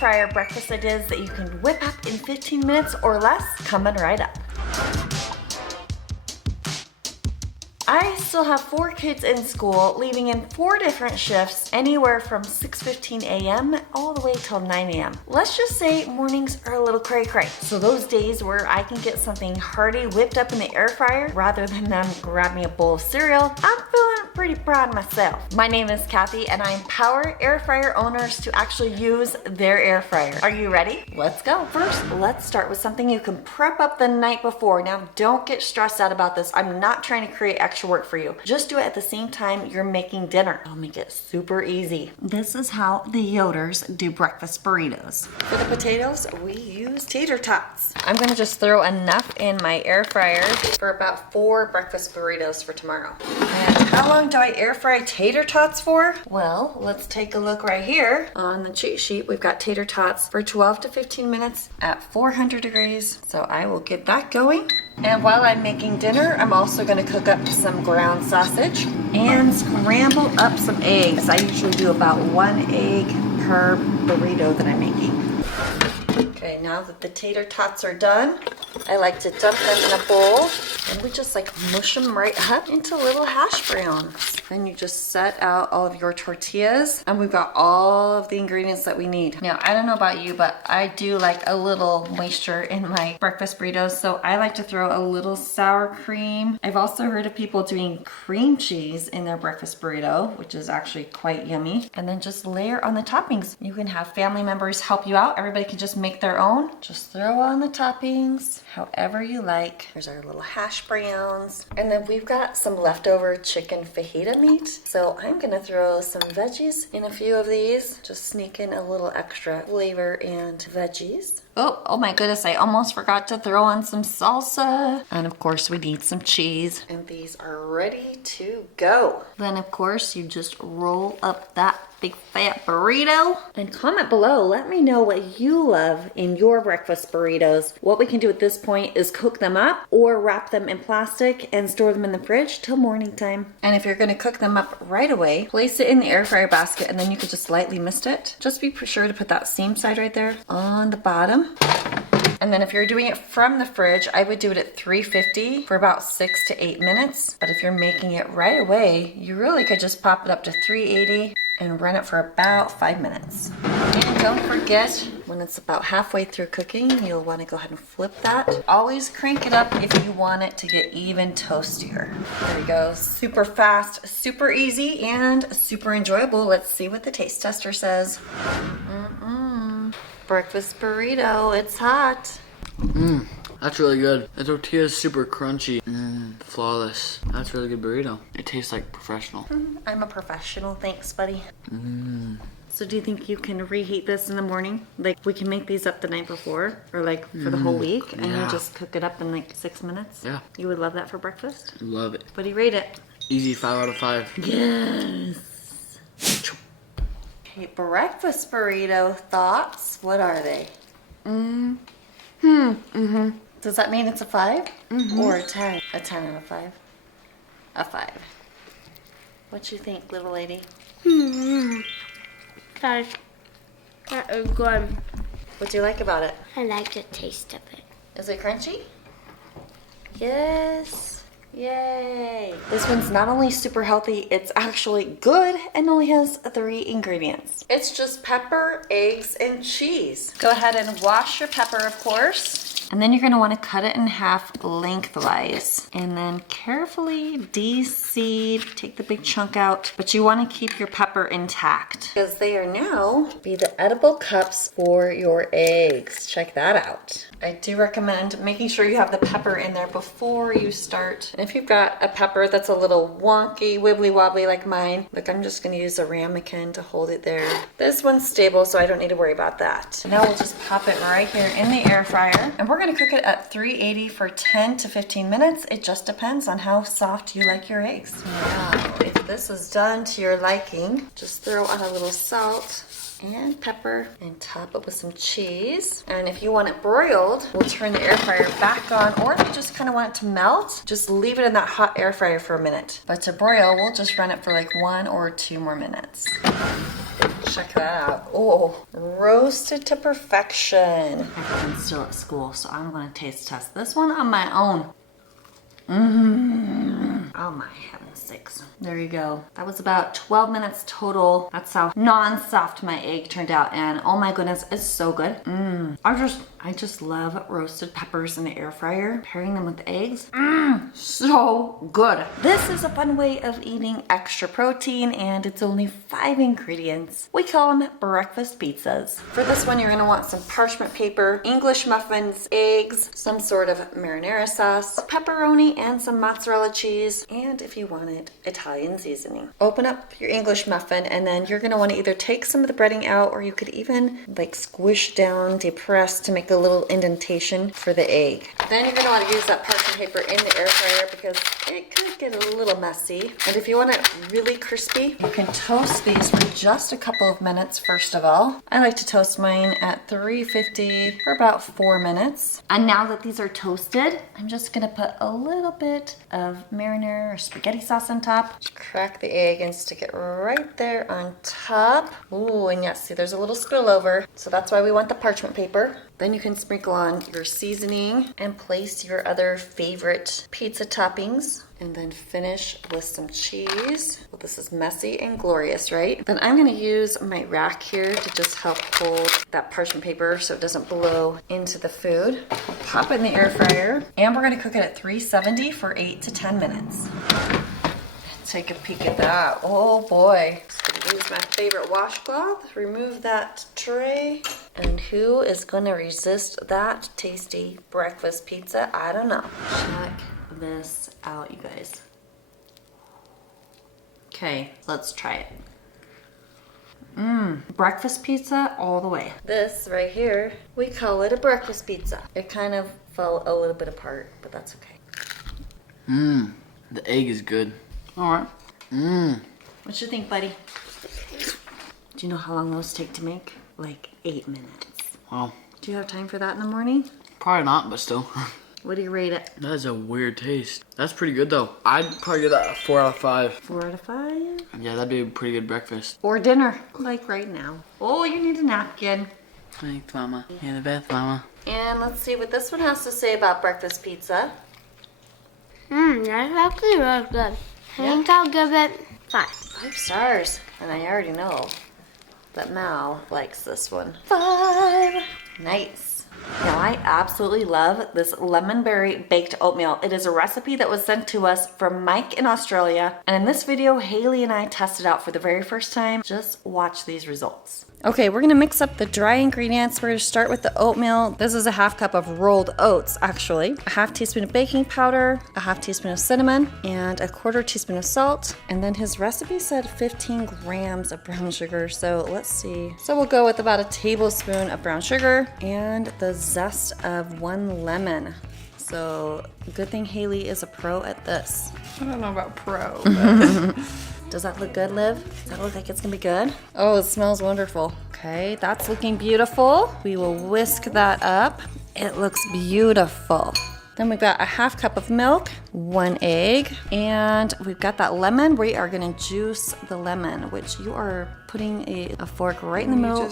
fryer breakfast ideas that you can whip up in 15 minutes or less coming right up. I still have 4 kids in school, leaving in 4 different shifts, anywhere from 6:15 a.m. all the way till 9 a.m. Let's just say mornings are a little cray-cray. So those days where I can get something hearty whipped up in the air fryer rather than them grab me a bowl of cereal, I'm feeling pretty proud of myself. My name is Kathy and I empower air fryer owners to actually use their air fryer. Are you ready? Let's go. First, let's start with something you can prep up the night before. Now, don't get stressed out about this. I'm not trying to create extra work for you. Just do it at the same time you're making dinner. I'll make it super easy. This is how the Yoders do breakfast burritos. For the potatoes, we use tater tots. I'm gonna just throw enough in my air fryer for about 4 breakfast burritos for tomorrow. And how long do I air fry tater tots for? Well, let's take a look right here. On the cheat sheet, we've got tater tots for 12 to 15 minutes at 400 degrees. So I will get that going. And while I'm making dinner, I'm also gonna cook up some ground sausage and scramble up some eggs. I usually do about 1 egg per burrito that I'm making. Okay, now that the tater tots are done, I like to dump them in a bowl and we just like mush them right up into little hash browns. Then you just set out all of your tortillas and we've got all of the ingredients that we need. Now, I don't know about you, but I do like a little moisture in my breakfast burritos, so I like to throw a little sour cream. I've also heard of people doing cream cheese in their breakfast burrito, which is actually quite yummy. And then just layer on the toppings. You can have family members help you out. Everybody can just make their own. Just throw on the toppings however you like. Here's our little hash browns. And then we've got some leftover chicken fajita meat. So I'm gonna throw some veggies in a few of these. Just sneak in a little extra flavor and veggies. Oh my goodness, I almost forgot to throw on some salsa. And of course we need some cheese. And these are ready to go. Then of course you just roll up that big fat burrito. And comment below, let me know what you love in your breakfast burritos. What we can do at this point is cook them up or wrap them in plastic and store them in the fridge till morning time. And if you're gonna cook them up right away, place it in the air fryer basket and then you could just lightly mist it. Just be sure to put that seam side right there on the bottom. And then if you're doing it from the fridge, I would do it at 350 for about 6 to 8 minutes. But if you're making it right away, you really could just pop it up to 380 and run it for about 5 minutes. And don't forget, when it's about halfway through cooking, you'll want to go ahead and flip that. Always crank it up if you want it to get even toastier. There we go, super fast, super easy, and super enjoyable. Let's see what the taste tester says. Breakfast burrito, it's hot. That's really good. The tortilla is super crunchy. Flawless. That's a really good burrito. It tastes like professional. I'm a professional, thanks buddy. So do you think you can reheat this in the morning? Like we can make these up the night before or like for the whole week and you just cook it up in like 6 minutes? Yeah. You would love that for breakfast? Love it. What do you rate it? Easy 5 out of 5. Yes. Okay, breakfast burrito thoughts. What are they? Does that mean it's a 5? Or a 10? A 10 out of 5. A 5. What you think, little lady? That is good. What do you like about it? I like the taste of it. Is it crunchy? Yes. Yay. This one's not only super healthy, it's actually good and only has 3 ingredients. It's just pepper, eggs, and cheese. Go ahead and wash your pepper, of course. And then you're gonna wanna cut it in half lengthwise. And then carefully de-seed, take the big chunk out. But you wanna keep your pepper intact because they are now be the edible cups for your eggs. Check that out. I do recommend making sure you have the pepper in there before you start. And if you've got a pepper that's a little wonky, wibbly wobbly like mine, look, I'm just gonna use a ramekin to hold it there. This one's stable, so I don't need to worry about that. Now we'll just pop it right here in the air fryer. And we're gonna cook it at 380 for 10 to 15 minutes. It just depends on how soft you like your eggs. Now, if this is done to your liking, just throw on a little salt and pepper and top it with some cheese. And if you want it broiled, we'll turn the air fryer back on, or if you just kind of want it to melt, just leave it in that hot air fryer for a minute. But to broil, we'll just run it for like 1 or 2 more minutes. Check that out. Oh, roasted to perfection. Everyone's still at school, so I'm gonna taste test this one on my own. Oh my heavens sakes. There you go. That was about 12 minutes total. That's how non-soft my egg turned out, and oh my goodness, it's so good. I just love roasted peppers in the air fryer. Pairing them with eggs. So good. This is a fun way of eating extra protein, and it's only 5 ingredients. We call them breakfast pizzas. For this one, you're gonna want some parchment paper, English muffins, eggs, some sort of marinara sauce, pepperoni, and some mozzarella cheese, and if you want it, Italian seasoning. Open up your English muffin, and then you're gonna want to either take some of the breading out, or you could even like squish down, depress to make a little indentation for the egg. Then you're gonna want to use that parchment paper in the air fryer because it could get a little messy. And if you want it really crispy, you can toast these for just a couple of minutes first of all. I like to toast mine at 350 for about 4 minutes. And now that these are toasted, I'm just gonna put a little bit of marinara or spaghetti sauce on top. Just crack the egg and stick it right there on top. Ooh, and yes, see there's a little spillover. So that's why we want the parchment paper. Then you can sprinkle on your seasoning and place your other favorite pizza toppings. And then finish with some cheese. Well, this is messy and glorious, right? Then I'm gonna use my rack here to just help hold that parchment paper so it doesn't blow into the food. Pop it in the air fryer, and we're gonna cook it at 370 for 8 to 10 minutes. Take a peek at that. Oh boy. Just gonna use my favorite washcloth, remove that tray. And who is gonna resist that tasty breakfast pizza? I don't know. Check this out, you guys. Okay, let's try it. Breakfast pizza all the way. This right here, we call it a breakfast pizza. It kind of fell a little bit apart, but that's okay. The egg is good. All right. What you think, buddy? Do you know how long those take to make? Like 8 minutes. Wow. Do you have time for that in the morning? Probably not, but still. What do you rate it? That is a weird taste. That's pretty good though. I'd probably give that a 4 out of 5. 4 out of 5? Yeah, that'd be a pretty good breakfast. Or dinner, like right now. Oh, you need a napkin. Thanks, Mama. You're the best, Mama. And let's see what this one has to say about breakfast pizza. That's actually really good. I think I'll give it 5. 5 stars. And I already know that Mal likes this one. 5. Nice. Now I absolutely love this lemon berry baked oatmeal. It is a recipe that was sent to us from Mike in Australia. And in this video, Haley and I tested out for the very first time. Just watch these results. Okay, we're gonna mix up the dry ingredients. We're gonna start with the oatmeal. This is a half cup of rolled oats, actually. A half teaspoon of baking powder, a half teaspoon of cinnamon, and a 1/4 teaspoon of salt. And then his recipe said 15 grams of brown sugar, so let's see. So we'll go with about a tablespoon of brown sugar and the zest of 1 lemon. So good thing Haley is a pro at this. I don't know about pro, but Does that look good, Liv? Does that look like it's gonna be good? Oh, it smells wonderful. Okay, that's looking beautiful. We will whisk that up. It looks beautiful. Then we've got a half cup of milk, 1 egg, and we've got that lemon. We are gonna juice the lemon, which you are putting a fork right in the middle.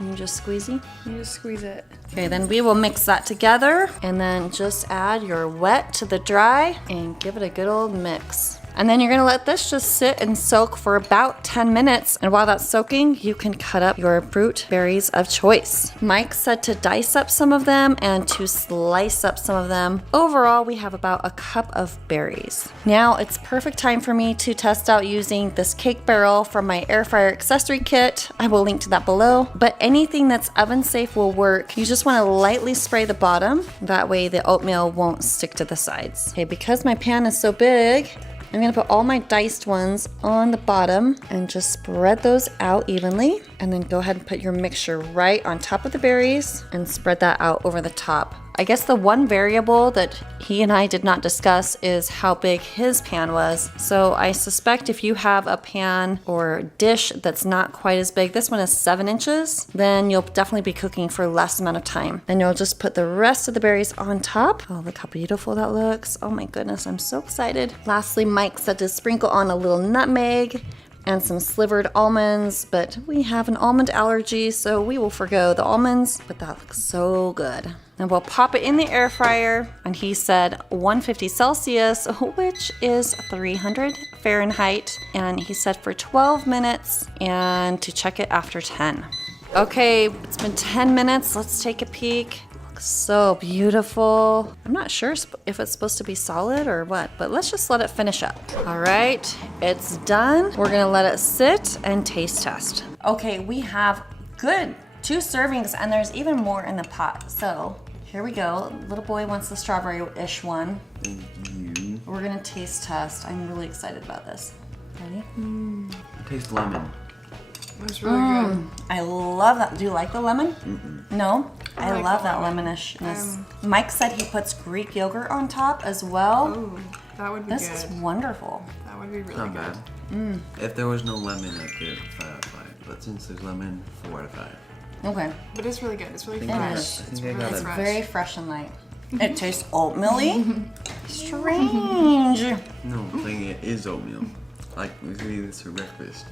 And you just squeezy. you just squeeze it. Okay, then we will mix that together and then just add your wet to the dry and give it a good old mix. And then you're gonna let this just sit and soak for about 10 minutes. And while that's soaking, you can cut up your fruit berries of choice. Mike said to dice up some of them and to slice up some of them. Overall, we have about a cup of berries. Now it's perfect time for me to test out using this cake barrel from my air fryer accessory kit. I will link to that below. But anything that's oven safe will work. You just wanna lightly spray the bottom. That way the oatmeal won't stick to the sides. Okay, because my pan is so big, I'm gonna put all my diced ones on the bottom and just spread those out evenly. And then go ahead and put your mixture right on top of the berries and spread that out over the top. I guess the one variable that he and I did not discuss is how big his pan was. So I suspect if you have a pan or dish that's not quite as big, this one is 7 inches, then you'll definitely be cooking for less amount of time. Then you'll just put the rest of the berries on top. Oh, look how beautiful that looks. Oh my goodness, I'm so excited. Lastly, Mike said to sprinkle on a little nutmeg, and some slivered almonds, but we have an almond allergy, so we will forgo the almonds, but that looks so good. And we'll pop it in the air fryer, and he said 150 Celsius, which is 300 Fahrenheit, and he said for 12 minutes and to check it after 10. Okay, it's been 10 minutes. Let's take a peek. Looks so beautiful. I'm not sure if it's supposed to be solid or what, but let's just let it finish up. All right, it's done. We're gonna let it sit and taste test. Okay, we have good 2 servings, and there's even more in the pot. So here we go. Little boy wants the strawberry-ish one. Thank you. We're gonna taste test. I'm really excited about this. Ready? It tastes lemon. It's really good. I love that. Do you like the lemon? No? I like love the that lemon. lemonishness. Mike said he puts Greek yogurt on top as well. Ooh, that would be This good. is wonderful. That would be really Not good. bad. If there was no lemon, I'd give it 5 out of 5. But since there's lemon, 4 out of 5. Okay. But it's really good. It's really It fresh. is. It's I think I really got it. fresh. Very fresh and light. It tastes oatmeal-y. Strange. No, I'm saying it is oatmeal. Like, we could eat this for breakfast.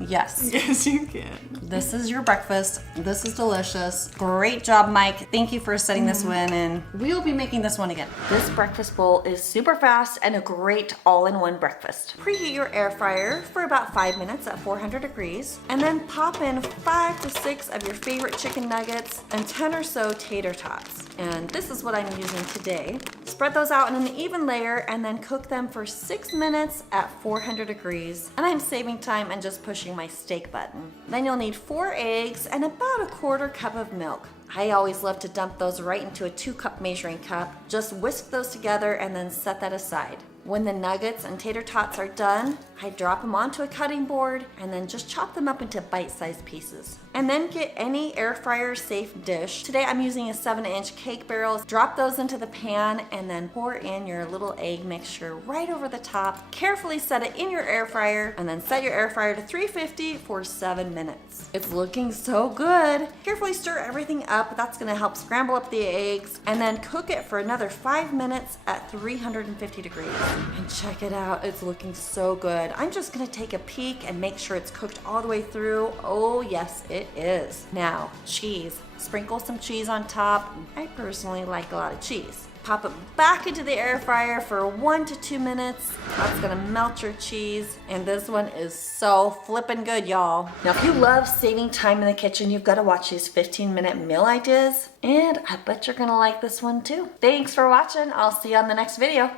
Yes. Yes, you can. This is your breakfast. This is delicious. Great job, Mike. Thank you for setting this one, and we will be making this one again. This breakfast bowl is super fast and a great all-in-one breakfast. Preheat your air fryer for about 5 minutes at 400 degrees, and then pop in 5 to 6 of your favorite chicken nuggets and 10 or so tater tots. And this is what I'm using today. Spread those out in an even layer and then cook them for 6 minutes at 400 degrees. And I'm saving time and just pushing my steak button. Then you'll need 4 eggs and about 1/4 cup of milk. I always love to dump those right into a 2-cup measuring cup. Just whisk those together and then set that aside. When the nuggets and tater tots are done, I drop them onto a cutting board and then just chop them up into bite-sized pieces. And then get any air fryer safe dish. Today I'm using a 7-inch cake barrel. Drop those into the pan and then pour in your little egg mixture right over the top. Carefully set it in your air fryer and then set your air fryer to 350 for 7 minutes. It's looking so good. Carefully stir everything up. That's gonna help scramble up the eggs, and then cook it for another 5 minutes at 350 degrees. And check it out, it's looking so good. I'm just gonna take a peek and make sure it's cooked all the way through. Oh yes, it is. Now, cheese. Sprinkle some cheese on top. I personally like a lot of cheese. Pop it back into the air fryer for 1 to 2 minutes. That's gonna melt your cheese. And this one is so flippin' good, y'all. Now, if you love saving time in the kitchen, you've gotta watch these 15-minute meal ideas. And I bet you're gonna like this one too. Thanks for watching. I'll see you on the next video.